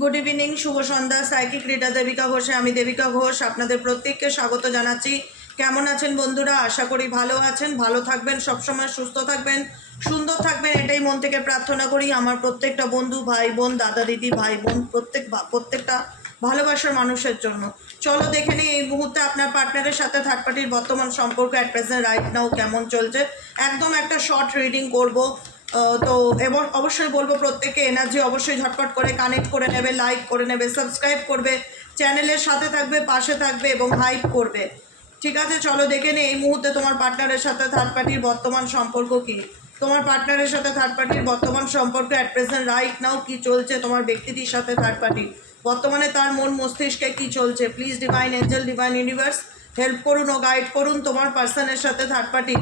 Good evening, শুভ সন্ধ্যা। Psychic reader Devika ঘোষে আমি দেবিকা ঘোষ আপনাদের প্রত্যেককে স্বাগত জানাচ্ছি। কেমন আছেন বন্ধুরা? আশা করি ভালো আছেন, ভালো থাকবেন, সবসময় সুস্থ থাকবেন, সুন্দর থাকবেন, এটাই মন থেকে প্রার্থনা করি। আমার প্রত্যেকটা বন্ধু, ভাই বোন, দাদা দিদি, ভাই বোন, প্রত্যেকটা ভালোবাসার মানুষের জন্য। চলো দেখে নিই এই মুহূর্তে আপনার পার্টনারের সাথে থার্ড পার্টির বর্তমান সম্পর্ক অ্যাট প্রেজেন্ট রাইট নাও কেমন চলছে। একদম একটা শর্ট রিডিং করব। তো এবং অবশ্যই বলবো প্রত্যেকে এনার্জি অবশ্যই ঝটপট করে কানেক্ট করে নেবে, লাইক করে নেবে, সাবস্ক্রাইব করবে, চ্যানেলের সাথে থাকবে, পাশে থাকবে এবং হাইপ করবে। ঠিক আছে, চলো দেখে নে এই মুহূর্তে তোমার পার্টনারের সাথে থার্ড পার্টির বর্তমান সম্পর্ক কী। তোমার পার্টনারের সাথে থার্ড পার্টির বর্তমান সম্পর্ক অ্যাট প্রেজেন্ট রাইট নাও কী চলছে তোমার ব্যক্তিটির সাথে থার্ড পার্টি বর্তমানে, তার মন মস্তিষ্কে কী চলছে। Please divine angel, divine universe help করুন ও গাইড করুন। তোমার পার্সনের সাথে থার্ড পার্টি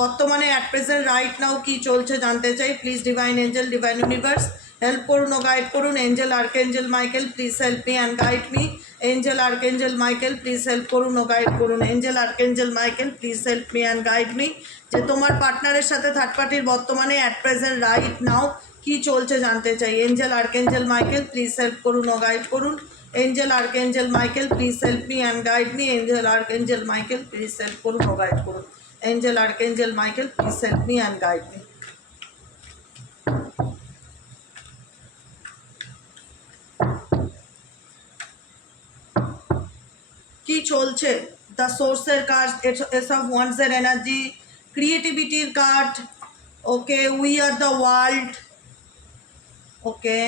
বর্তমানে অ্যাট প্রেজেন্ট রাইট নাও কী চলছে জানতে চাই। Please divine angel, divine universe help করুন ও গাইড করুন। Angel archangel Michael please help me and guide me. Angel archangel Michael please help করুন ও গাইড করুন। Angel archangel Michael please help me and guide me. যে তোমার পার্টনারের সাথে থার্ড পার্টির বর্তমানে অ্যাট প্রেজেন্ট রাইট নাও কী চলছে জানতে চাই। Angel archangel Michael please help করুন ও গাইড করুন। Angel archangel Michael please help me and guide me. Angel archangel Michael please help करूँ और गाइड करूँ। Angel archangel Michael please help me and guide me. কি চলছে? দ্য সোর্সের card, ace of ওয়ান্ডসের এনার্জি, ক্রিয়েটিভিটির card. Okay, we are the world. Okay,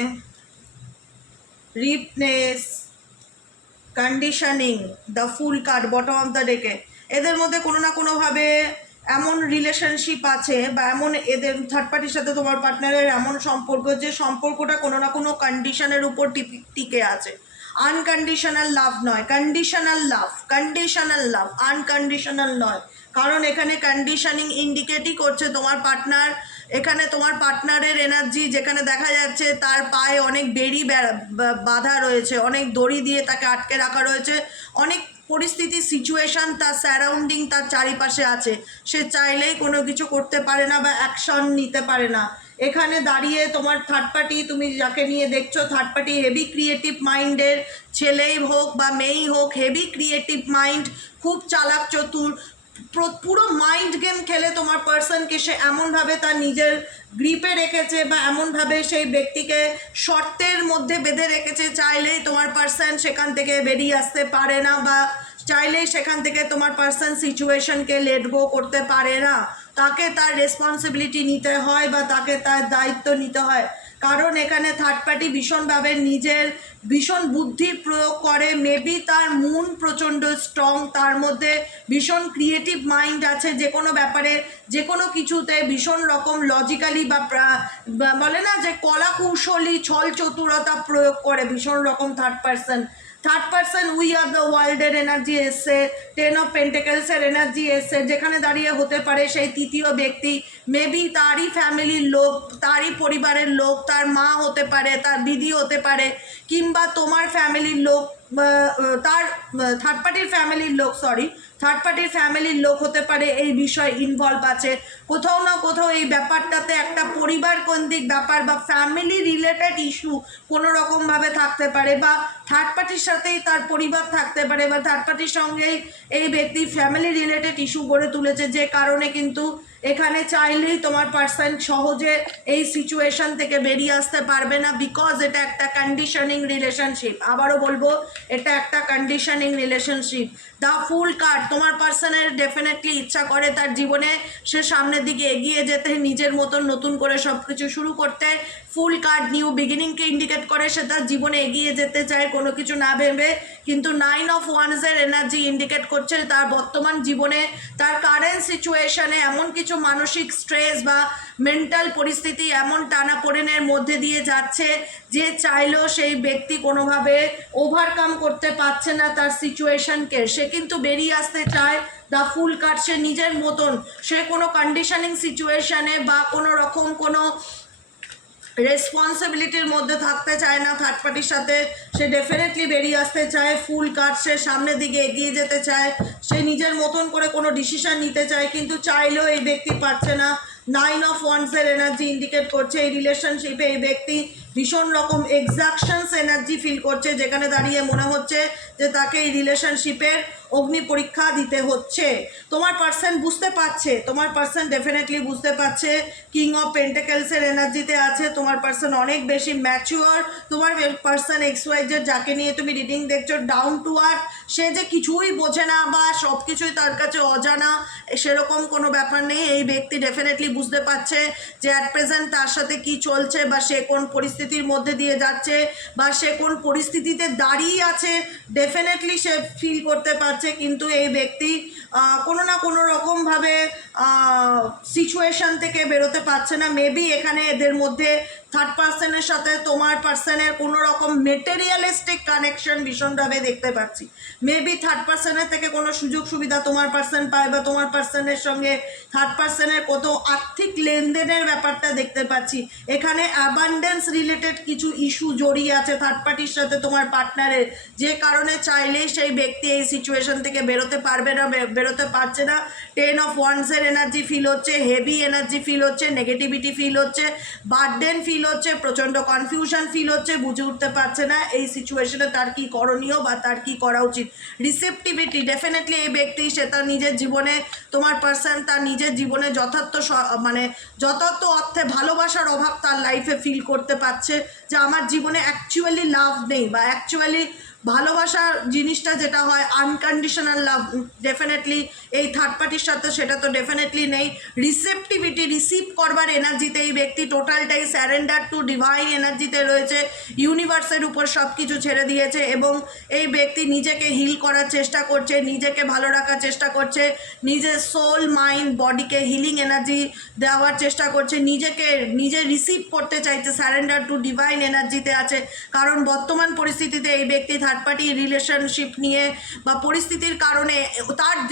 ripeness, conditioning, the fool card bottom of the ডেকে। এদের মধ্যে কোনো না কোনোভাবে এমন রিলেশনশিপ আছে বা এমন এদের থার্ড পার্টির সাথে তোমার পার্টনারের এমন সম্পর্ক যে সম্পর্কটা কোনো না কোনো কন্ডিশনের উপর টিকে আছে। আনকন্ডিশনাল লাভ নয়, কন্ডিশনাল লাভ, কন্ডিশনাল লাভ, আনকন্ডিশনাল নয়। কারণ এখানে কন্ডিশনিং ইন্ডিকেটই করছে তোমার পার্টনার, এখানে তোমার পার্টনারের এনার্জি যেখানে দেখা যাচ্ছে তার পায়ে অনেক বেড়ি বাঁধা রয়েছে, অনেক দড়ি দিয়ে তাকে আটকে রাখা রয়েছে, অনেক পরিস্থিতি সিচুয়েশান তার সারাউন্ডিং তার চারিপাশে আছে। সে চাইলেই কোনো কিছু করতে পারে না বা অ্যাকশন নিতে পারে না। এখানে দাঁড়িয়ে তোমার থার্ড পার্টি, তুমি যাকে নিয়ে দেখছো থার্ড পার্টি হেভি ক্রিয়েটিভ মাইন্ডের, ছেলেই হোক বা মেয়েই হোক, হেভি ক্রিয়েটিভ মাইন্ড, খুব চালাক চতুর, পুরো মাইন্ড গেম খেলে তোমার পার্সনকে সে এমনভাবে তার নিজের গ্রিপে রেখেছে বা এমনভাবে সেই ব্যক্তিকে শর্তের মধ্যে বেঁধে রেখেছে, চাইলেই তোমার পার্সন সেখান থেকে বেরিয়ে আসতে পারে না বা চাইলেই সেখান থেকে তোমার পার্সন সিচুয়েশনকে লেট গো করতে পারে না। তাকে তার রেসপন্সিবিলিটি নিতে হয় বা তাকে তার দায়িত্ব নিতে হয়। কারণ এখানে থার্ড পার্টি ভীষণভাবে নিজের ভীষণ বুদ্ধির প্রয়োগ করে। মেবি তার মন প্রচণ্ড স্ট্রং, তার মধ্যে ভীষণ ক্রিয়েটিভ মাইন্ড আছে, যে কোনো ব্যাপারে যে কোনো কিছুতে ভীষণ রকম লজিক্যালি বা বলে না যে কলা কৌশলী ছল চতুরতা প্রয়োগ করে ভীষণ রকম third person. We are the ওয়ার্ল্ডের এনার্জি এসছে, 10 অফ পেন্টেকেলসের এনার্জি এসছে, যেখানে দাঁড়িয়ে হতে পারে সেই তৃতীয় ব্যক্তি মেবি তারই ফ্যামিলির লোক, তারই পরিবারের লোক, তার মা হতে পারে, তার দিদি হতে পারে, কিংবা তোমার ফ্যামিলির লোক, তার থার্ড পার্টির ফ্যামিলির লোক, থার্ড পার্টির ফ্যামিলির লোক হতে পারে। এই বিষয় ইনভলভ আছে কোথাও না কোথাও। এই ব্যাপারটাতে একটা পরিবার কেন্দ্রিক ব্যাপার বা ফ্যামিলি রিলেটেড ইস্যু কোনো রকমভাবে থাকতে পারে, বা থার্ড পার্টির সাথেই তার পরিবার থাকতে পারে, বা থার্ড পার্টির সঙ্গেই এই ব্যক্তি ফ্যামিলি রিলেটেড ইস্যু গড়ে তুলেছে, যে কারণে কিন্তু এখানে চাইলেই তোমার পার্সন সহজে এই সিচুয়েশন থেকে বেরিয়ে আসতে পারবে না, বিকজ এটা একটা কন্ডিশনিং রিলেশনশিপ। আবারও বলবো, এটা একটা conditioning relationship. The fool card, তোমার পার্সনের ডেফিনেটলি ইচ্ছা করে তার জীবনে সে সামনের দিকে এগিয়ে যেতে, নিজের মতন নতুন করে সব কিছু শুরু করতে। ফুল কার্ড নিউ বিগিনিংকে ইন্ডিকেট করে, সে তার জীবনে এগিয়ে যেতে চায় কোনো কিছু না ভেবে। কিন্তু 9 অফ ওয়ান্ডসের এনার্জি ইন্ডিকেট করছে তার বর্তমান জীবনে, তার কারেন্ট সিচুয়েশনে এমন কিছু মানসিক স্ট্রেস বা মেন্টাল পরিস্থিতি এমন টানাপোড়েনের মধ্যে দিয়ে যাচ্ছে যে চাইলেও সেই ব্যক্তি কোনোভাবে ওভারকাম করতে পারছে না তার সিচুয়েশনকে। সে কিন্তু বেরিয়ে আসতে চায়। দ্য ফুল কার্ড, সে নিজের মতন, সে কোনো কন্ডিশনিং সিচুয়েশনে বা কোনো রকম কোনো রেসপন্সিবিলিটির মধ্যে থাকতে চায় না থার্ড পার্টির সাথে। সে ডেফিনেটলি বেরিয়ে আসতে চায়। ফুল কার্ড, সে সামনের দিকে এগিয়ে যেতে চায়, সে নিজের মতন করে কোনো ডিসিশন নিতে চায়, কিন্তু চাইলেও এই ব্যক্তি পারছে না। 9 অফ ওয়ান্ডসের এনার্জি ইন্ডিকেট করছে এই রিলেশনশিপে এই ব্যক্তি ভীষণ রকম এক্সাকশনস এনার্জি ফিল করছে, যেখানে দাঁড়িয়ে মনে হচ্ছে যে তাকে এই রিলেশনশিপের অগ্নি পরীক্ষা দিতে হচ্ছে। তোমার পার্সন বুঝতে পারছে, তোমার পার্সন ডেফিনেটলি বুঝতে পারছে, কিং অফ পেন্টাকেলসের এনার্জিতে আছে। তোমার পার্সন অনেক বেশি ম্যাচিওর। তোমার পার্সন XYZ যাকে নিয়ে তুমি রিডিং দেখছো ডাউন টু আর্থ, সে যে কিছুই বোঝে না বা সব কিছুই তার কাছে অজানা সেরকম কোনো ব্যাপার নেই। এই ব্যক্তি ডেফিনেটলি বুঝতে পারছে যে অ্যাট প্রেজেন্ট তার সাথে কি চলছে বা সে কোন পরিস্থিতির মধ্যে দিয়ে যাচ্ছে বা সে কোন পরিস্থিতিতে দাঁড়িয়ে আছে, ডেফিনেটলি সে ফিল করতে পারছে। কিন্তু এই ব্যক্তি কোনো না কোনো রকমভাবে সিচুয়েশন থেকে বেরোতে পারছে না। মেবি এখানে এদের মধ্যে থার্ড পার্সনের সাথে তোমার পার্সনের কোনো রকম মেটেরিয়ালিস্টিক কানেকশন ভীষণভাবে দেখতে পাচ্ছি। মেবি থার্ড পার্সনের থেকে কোনো সুযোগ সুবিধা তোমার পার্সন পায় বা তোমার পার্সনের সঙ্গে থার্ড পার্সনের কত আর্থিক লেনদেনের ব্যাপারটা দেখতে পাচ্ছি। এখানে অ্যাবান্ডেন্স রিলেটেড কিছু ইস্যু জড়িয়ে আছে থার্ড পার্টির সাথে তোমার পার্টনারের, যে কারণে চাইলেই সেই ব্যক্তি এই সিচুয়েশন থেকে বেরোতে পারবে না, বেরোতে পারছে না। 10 অফ ওয়ান্ডসের এনার্জি ফিল হচ্ছে, হেভি এনার্জি ফিল হচ্ছে, নেগেটিভিটি ফিল হচ্ছে, বার্ডেন ফিল হচ্ছে, প্রচণ্ড কনফিউশন ফিল হচ্ছে, বুঝে উঠতে পারছে না এই সিচুয়েশনে তার কি করণীয় বা তার কি করা উচিত। রিসেপটিভিটি ডেফিনেটলি এই ব্যক্তি সে তার নিজের জীবনে, তোমার পার্সন তার নিজের জীবনে যথার্থ অর্থে ভালোবাসার অভাব তার লাইফে ফিল করতে পারছে, যে আমার জীবনে অ্যাকচুয়ালি লাভ নেই বা অ্যাকচুয়ালি ভালোবাসার জিনিসটা যেটা হয় আনকন্ডিশনাল লাভ, ডেফিনেটলি এই থার্ড পার্টির সাথে সেটা তো ডেফিনেটলি নেই। রিসেপটিভিটি, রিসিভ করবার এনার্জিতে এই ব্যক্তি টোটালটাই স্যারেন্ডার টু ডিভাইন এনার্জিতে রয়েছে, ইউনিভার্সের উপর সব কিছু ছেড়ে দিয়েছে এবং এই ব্যক্তি নিজেকে হিল করার চেষ্টা করছে, নিজেকে ভালো রাখার চেষ্টা করছে, নিজের সোল মাইন্ড বডিকে হিলিং এনার্জি দেওয়ার চেষ্টা করছে, নিজে রিসিভ করতে চাইছে, স্যারেন্ডার টু ডিভাইন এনার্জিতে আছে। কারণ বর্তমান পরিস্থিতিতে এই ব্যক্তি থার্ড পার্টি রিলেশনশিপ নিয়ে বা পরিস্থিতির কারণে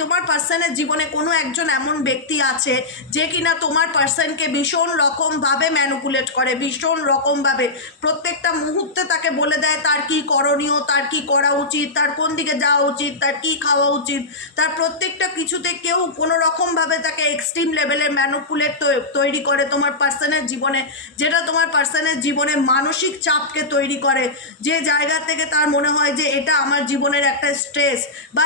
তোমার পার্সনের জীবনে কোনো একজন এমন ব্যক্তি আছে যে কিনা তোমার পার্সনকে ভীষণ রকমভাবে ম্যানিপুলেট করে, ভীষণ রকমভাবে প্রত্যেকটা মুহূর্তে তাকে বলে দেয় তার কি করণীয়, তার কি করা উচিত, তার কোন দিকে যাওয়া উচিত, তার কি খাওয়া উচিত, তার প্রত্যেকটা কিছুতে কেউ কোনো রকমভাবে তাকে এক্সট্রিম লেভেলের ম্যানিপুলেট তৈরি করে তোমার পার্সনের জীবনে, যেটা তোমার পার্সনের জীবনে মানসিক চাপকে তৈরি করে, যে জায়গা থেকে তার মনে হয় যে এটা আমার জীবনের একটা স্ট্রেস বা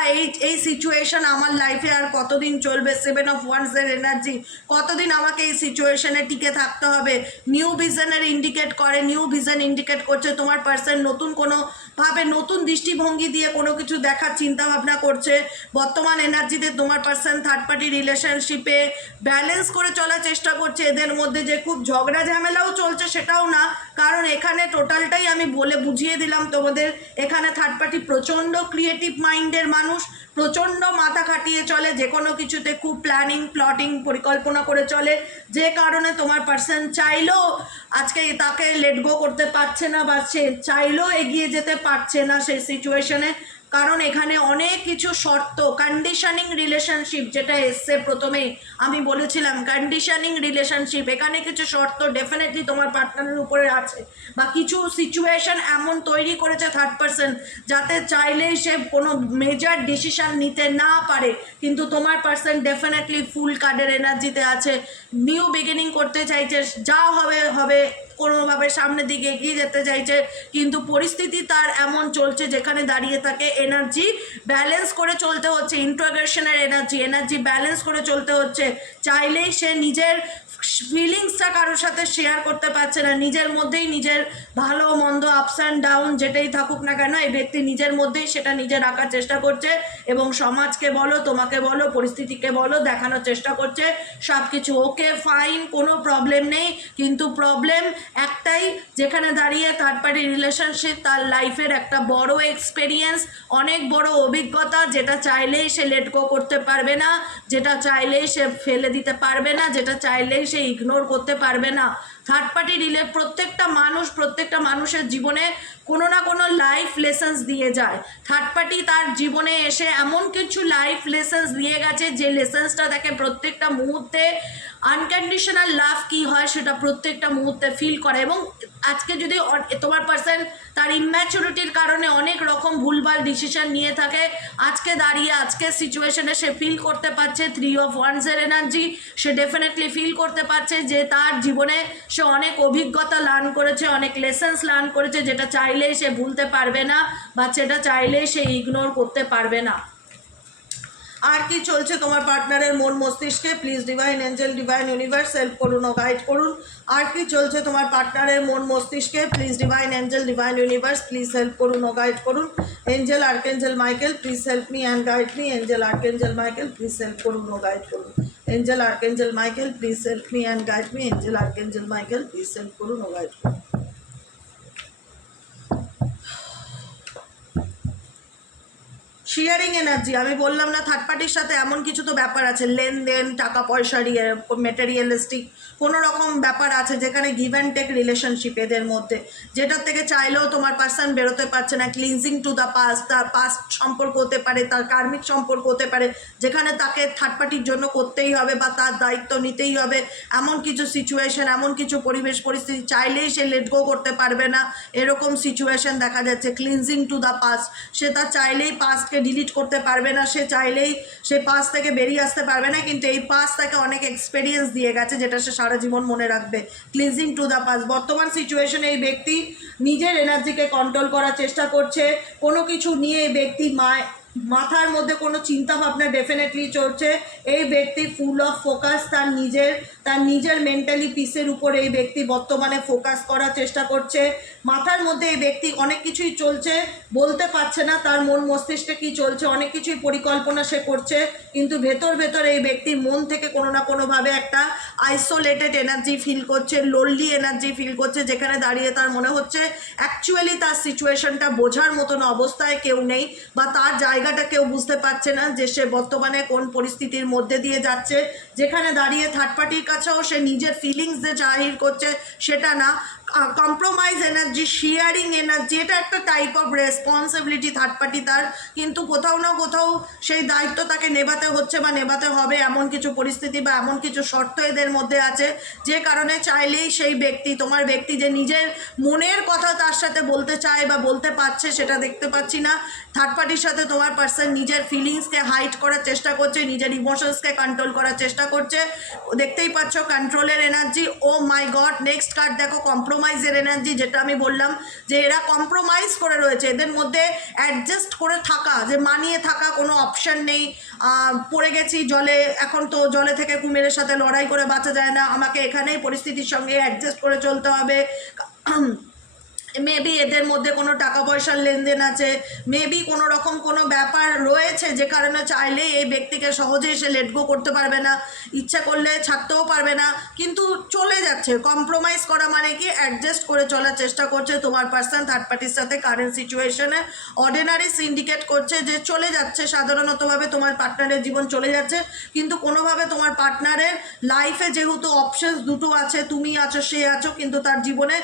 এই সিচুয়েশন আমার লাইফে আর কতদিন চলবে। 7 অফ ওয়ান্ডসের এনার্জি, কতদিন আমাকে এই সিচুয়েশনে টিকে থাকতে হবে। নিউ ভিশনের ইন্ডিকেট করে, নিউ ভিশন ইন্ডিকেট করছে তোমার পার্সন নতুন কোনোভাবে নতুন দৃষ্টিভঙ্গি দিয়ে কোনো কিছু দেখার চিন্তা ভাবনা করছে। বর্তমান এনার্জিতে তোমার পার্সন থার্ড পার্টি রিলেশনশিপে ব্যালেন্স করে চলার চেষ্টা করছে। এদের মধ্যে যে খুব ঝগড়া ঝামেলাও চলছে সেটাও না, কারণ এখানে টোটালটাই আমি বলে বুঝিয়ে দিলাম তোমাদের। এখানে থার্ড পার্টি প্রচণ্ড ক্রিয়েটিভ মাইন্ডের মানুষ, প্রচণ্ড মাথা খাটিয়ে চলে, যে কোনো কিছুতে খুব প্ল্যানিং প্লটিং পরিকল্পনা করে চলে, যে কারণে তোমার পার্সন চাইলেও আজকে তাকে লেট গো করতে পারছে না বা সে চাইলেও এগিয়ে যেতে পারছে না সেই সিচুয়েশনে। কারণ এখানে অনেক কিছু শর্ত, কন্ডিশনিং রিলেশনশিপ যেটা এসছে প্রথমেই আমি বলেছিলাম, কন্ডিশনিং রিলেশনশিপ, এখানে কিছু শর্ত ডেফিনেটলি তোমার পার্টনারের উপরে আছে বা কিছু সিচুয়েশন এমন তৈরি করেছে থার্ড পার্সন যাতে চাইলেই সে কোনো মেজর ডিসিশন নিতে না পারে। কিন্তু তোমার পার্সন ডেফিনেটলি ফুল কার্ডের এনার্জিতে আছে, নিউ বিগিনিং করতে চাইছে, যা হবে হবে, কোনোভাবে সামনের দিকে এগিয়ে যেতে চাইছে, কিন্তু পরিস্থিতি তার এমন চলছে যেখানে দাঁড়িয়ে থাকে এনার্জি ব্যালেন্স করে চলতে হচ্ছে, ইন্ট্রোগ্রেশনের এনার্জি ব্যালেন্স করে চলতে হচ্ছে। চাইলেই সে নিজের ফিলিংসটা কারোর সাথে শেয়ার করতে পারছে না, নিজের মধ্যেই নিজের ভালো মন্দ আপস অ্যান্ড ডাউন যেটাই থাকুক না কেন এই ব্যক্তি নিজের মধ্যেই সেটা নিজে রাখার চেষ্টা করছে এবং সমাজকে বলো, তোমাকে বলো, পরিস্থিতিকে বলো, দেখানোর চেষ্টা করছে সব কিছু ওকে ফাইন, কোনো প্রবলেম নেই। কিন্তু প্রবলেম একটাই, যেখানে দাঁড়িয়ে থার্ড পার্টি রিলেশনশিপ তার লাইফের একটা বড় এক্সপেরিয়েন্স, অনেক বড় অভিজ্ঞতা, যেটা চাইলেই সে লেট গো করতে পারবে না, যেটা চাইলেই সে ফেলে দিতে পারবে না, যেটা চাইলেই সে ইগনোর করতে পারবে না। থার্ড পার্টি প্রত্যেকটা মানুষের জীবনে কোনো না কোনো লাইফ লেসন্স দিয়ে যায়। থার্ড পার্টি তার জীবনে এসে এমন কিছু লাইফ লেসন্স দিয়ে গেছে যে লেসন্সটা তাকে প্রত্যেকটা মুহূর্তে আনকন্ডিশনাল লাভ কী হয় সেটা প্রত্যেকটা মুহূর্তে ফিল করে। এবং আজকে যদি তোমার পার্সন তার ইম্যাচুরিটির কারণে অনেক রকম ভুলভাল ডিসিশন নিয়ে থাকে। আজকে দাঁড়িয়ে আজকের সিচুয়েশনে সে ফিল করতে পারছে 3 of Wands এর এনার্জি, সে ডেফিনেটলি ফিল করতে পারছে যে তার জীবনে সে অনেক অভিজ্ঞতা লার্ন করেছে, অনেক লেসেন্স লার্ন করেছে, যেটা চাইলেই সে ভুলতে পারবে না বা যেটা চাইলেই সে ইগনোর করতে পারবে না। আর কি চলছে তোমার পার্টনারের মন মস্তিষ্কে? Please divine angel, divine universe help করুন ও গাইড করুন। আর কি চলছে তোমার পার্টনারের মন মস্তিষ্কে? Please divine angel, divine universe please help করুন ও গাইড করুন। Angel archangel Michael please help me and guide me. Angel archangel Michael please help করুন ও গাইড করুন। Angel archangel Michael please help me and guide me. Angel archangel Michael please help করুন ও guide করুন। Sharing energy, আমি বললাম না third পার্টির সাথে এমন কিছু তো ব্যাপার আছে, লেনদেন, টাকা পয়সা, মেটেরিয়ালিস্টিক কোনো রকম ব্যাপার আছে যেখানে গিভ অ্যান্ড টেক রিলেশনশিপ এদের মধ্যে, যেটার থেকে চাইলেও তোমার পার্সন বেরোতে পারছে না। ক্লিনজিং টু দ্য পাস্ট, তার পাস্ট সম্পর্ক হতে পারে, তার কার্মিক সম্পর্ক হতে পারে, যেখানে তাকে থার্ড পার্টির জন্য করতেই হবে বা তার দায়িত্ব নিতেই হবে। এমন কিছু সিচুয়েশন, এমন কিছু পরিবেশ পরিস্থিতি চাইলেই সে লেট গো করতে পারবে না, এরকম সিচুয়েশন দেখা যাচ্ছে। ক্লিনজিং টু দ্য পাস্ট, সে তার চাইলেই পাস্টকে ডিলিট করতে পারবে না, সে চাইলেই সে পাস্ট থেকে বেরিয়ে আসতে পারবে না, কিন্তু এই পাস্ট তাকে অনেক এক্সপিরিয়েন্স দিয়ে গেছে যেটা সে সারা জীবন মনে রাখবে। ক্লিনজিং টু দ্য পাস্ট, বর্তমান সিচুয়েশনে এই ব্যক্তি নিজের এনার্জিকে কন্ট্রোল করার চেষ্টা করছে। কোনো কিছু নিয়ে এই ব্যক্তি মাথার মধ্যে কোনো চিন্তা ভাবনা ডেফিনেটলি চলছে। এই ব্যক্তি ফুল অফ ফোকাস, তার নিজের মেন্টালি পিসের উপর এই ব্যক্তি বর্তমানে ফোকাস করার চেষ্টা করছে। মাথার মধ্যে এই ব্যক্তি অনেক কিছুই চলছে, বলতে পারছে না তার মন মস্তিষ্কে কি চলছে, অনেক কিছুই পরিকল্পনা সে করছে, কিন্তু ভেতর ভেতর এই ব্যক্তি মন থেকে কোনো না কোনোভাবে একটা আইসোলেটেড এনার্জি ফিল করছে, লোনলি এনার্জি ফিল করছে, যেখানে দাঁড়িয়ে তার মনে হচ্ছে অ্যাকচুয়ালি তার সিচুয়েশনটা বোঝার মতন অবস্থায় কেউ নেই বা তার জায়গাটা কেউ বুঝতে পারছে না যে সে বর্তমানে কোন পরিস্থিতির মধ্যে দিয়ে যাচ্ছে, যেখানে দাঁড়িয়ে থার্ড পার্টির কাছেও সে নিজের ফিলিংস যে জাহির করছে সেটা না। কম্প্রোমাইজ এনার্জি, শেয়ারিং এনার্জি, এটা একটা type of responsibility third party তার, কিন্তু কোথাও না কোথাও সেই দায়িত্ব তাকে নেভাতে হচ্ছে বা নেভাতে হবে। এমন কিছু পরিস্থিতি বা এমন কিছু শর্ত এদের মধ্যে আছে যে কারণে চাইলেই সেই ব্যক্তি, তোমার ব্যক্তি যে নিজের মনের কথা তার সাথে বলতে চায় বা বলতে পারছে সেটা দেখতে পাচ্ছি না। থার্ড পার্টির সাথে তোমার পার্সন নিজের ফিলিংসকে হাইড করার চেষ্টা করছে, নিজের ইমোশনসকে কন্ট্রোল করার চেষ্টা করছে। দেখতেই পাচ্ছ কন্ট্রোলের এনার্জি। ও মাই গড, নেক্সট কার্ড দেখো কম্প্রোমাইজের এনার্জি, যেটা আমি বললাম যে এরা কম্প্রোমাইজ করে রয়েছে, এদের মধ্যে অ্যাডজাস্ট করে থাকা, যে মানিয়ে থাকা কোনো অপশান নেই। পড়ে গেছি জলে, এখন তো জলে থেকে কুমিরের সাথে লড়াই করে বাঁচা যায় না, আমাকে এখানেই পরিস্থিতির সঙ্গে অ্যাডজাস্ট করে চলতে হবে। মেবি এদের মধ্যে কোনো টাকা পয়সার লেনদেন আছে, মেবি কোনো রকম কোনো ব্যাপার রয়েছে যে কারণে চাইলেই এই ব্যক্তিকে সহজে এসে লেট গো করতে পারবে না, ইচ্ছা করলে ছাড়তেও পারবে না, কিন্তু চলে যাচ্ছে। কম্প্রোমাইজ করা মানে কি অ্যাডজাস্ট করে চলার চেষ্টা করছে তোমার পার্সন থার্ড পার্টির সাথে কারেন্ট সিচুয়েশনে। অর্ডিনারি সিন্ডিকেট করছে যে চলে যাচ্ছে, সাধারণতভাবে তোমার পার্টনারের জীবন চলে যাচ্ছে, কিন্তু কোনোভাবে তোমার পার্টনারের লাইফে যেহেতু অপশনস দুটো আছে, তুমি আছো সে আছো, কিন্তু তার জীবনে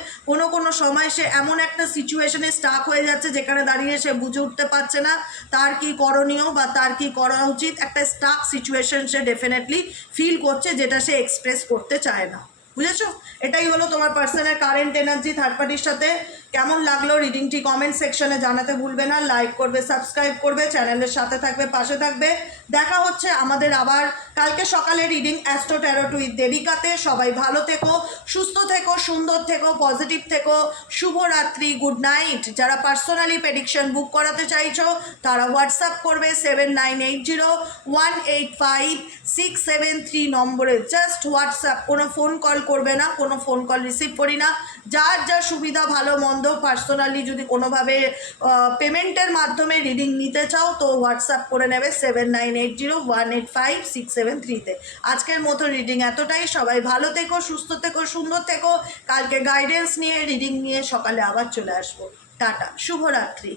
কোনো সময় সে এমন একটা সিচুয়েশনে স্টাক হয়ে যাচ্ছে যেখানে দাঁড়িয়ে সে বুঝে উঠতে পারছে না তার কি করণীয় বা তার কি করা উচিত। একটা স্টাক সিচুয়েশন সে ডেফিনেটলি ফিল করছে, যেটা সে এক্সপ্রেস করতে চায় না। বুঝেছো? এটাই হলো তোমার পার্সনের কারেন্ট এনার্জি থার্ড পার্টির সাথে। কেমন লাগলো রিডিংটি কমেন্ট সেকশনে জানাতে ভুলবে না। লাইক করবে, সাবস্ক্রাইব করবে, চ্যানেলের সাথে থাকবে, পাশে থাকবে। দেখা হচ্ছে আমাদের আবার কালকে সকালে রিডিং অ্যাস্ট্রো ট্যারোট উইথ দেবিকাতে। সবাই ভালো থেকো, সুস্থ থেকো, সুন্দর থেকো, পজিটিভ থেকো। শুভরাত্রি, গুড নাইট। যারা পার্সোনালি প্রেডিকশন বুক করাতে চাইছো তারা হোয়াটসঅ্যাপ করবে 7980185673 নম্বরে। জাস্ট হোয়াটসঅ্যাপ, কোনো ফোন কল করবে না, কোনো ফোন কল রিসিভ করি না। যার যা সুবিধা, ভালো মন্দ, পার্সোনালি যদি কোনোভাবে পেমেন্টের মাধ্যমে রিডিং নিতে চাও তো হোয়াটসঅ্যাপ করে নেবে 7980185673-তে। আজকের মতো রিডিং এতটাই। সবাই ভালো থেকো, সুস্থ থেকো, সুন্দর থেকো। কালকে গাইডেন্স নিয়ে, রিডিং নিয়ে সকালে আবার চলে আসবো। টাটা, শুভরাত্রি।